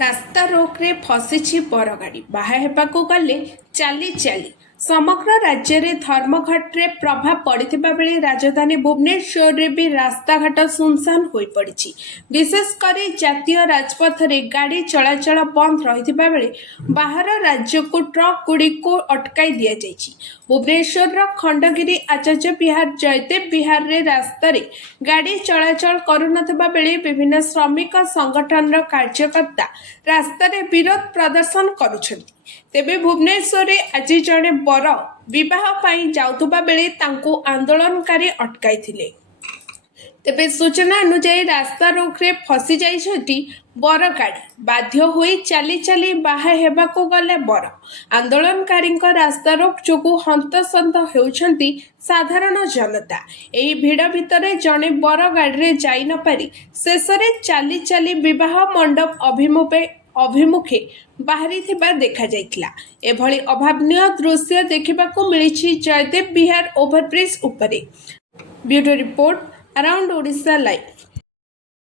ରାସ୍ତା ରୋକରେ ଫସିଛି ବରଗାଡ଼ି ବାହା ହେବାକୁ ଗଲେ ଚାଲି ଚାଲି ସମଗ୍ର ରାଜ୍ୟରେ ଧର୍ମଘଟରେ ପ୍ରଭାବ ପଡ଼ିଥିବା ବେଳେ ରାଜଧାନୀ ଭୁବନେଶ୍ୱରରେ ବି ରାସ୍ତାଘାଟ ସୁନସାନ ହୋଇପଡ଼ିଛି। ବିଶେଷ କରି ଜାତୀୟ ରାଜପଥରେ ଗାଡ଼ି ଚଳାଚଳ ବନ୍ଦ ରହିଥିବା ବେଳେ ବାହାର ରାଜ୍ୟକୁ ଟ୍ରକ୍ଗୁଡ଼ିକୁ ଅଟକାଇ ଦିଆଯାଇଛି। ଭୁବନେଶ୍ୱରର ଖଣ୍ଡଗିରି ଆଚାର୍ଯ୍ୟ ବିହାର ଜୟଦେବ ବିହାରରେ ରାସ୍ତାରେ ଗାଡ଼ି ଚଳାଚଳ କରୁନଥିବା ବେଳେ ବିଭିନ୍ନ ଶ୍ରମିକ ସଂଗଠନର କାର୍ଯ୍ୟକର୍ତ୍ତା ରାସ୍ତାରେ ବିରୋଧ ପ୍ରଦର୍ଶନ କରୁଛନ୍ତି। ତେବେ ଭୁବନେଶ୍ୱରରେ ଆଜି ଜଣେ ବର ବିବାହ ପାଇଁ ଯାଉଥିବା ବେଳେ ତାଙ୍କୁ ଆନ୍ଦୋଳନକାରୀ ଅଟକାଇଥିଲେ। ତେବେ ସୂଚନା ଅନୁଯାୟୀ ରାସ୍ତା ରୋକରେ ଫସି ଯାଇଛନ୍ତି ବରଗାଡ଼ି। ବାଧ୍ୟ ହୋଇ ଚାଲି ଚାଲି ବାହା ହେବାକୁ ଗଲେ ବର। ଆନ୍ଦୋଳନକାରୀଙ୍କ ରାସ୍ତାରୋକ ଯୋଗୁଁ ହନ୍ତସନ୍ତ ହେଉଛନ୍ତି ସାଧାରଣ ଜନତା। ଏହି ଭିଡ଼ ଭିତରେ ଜଣେ ବର ଗାଡ଼ିରେ ଯାଇ ନପାରି ଶେଷରେ ଚାଲି ଚାଲି ବିବାହ ମଣ୍ଡପ ଅଭିମୁଖେ ବାହାରିଥିବା ଦେଖାଯାଇଥିଲା। ଏଭଳି ଅଭାବନୀୟ ଦୃଶ୍ୟ ଦେଖିବାକୁ ମିଳିଛି ଜୟଦେବ ବିହାର ଓଭରବ୍ରିଜ୍ ଉପରେ। Bureau report, around Odisha live.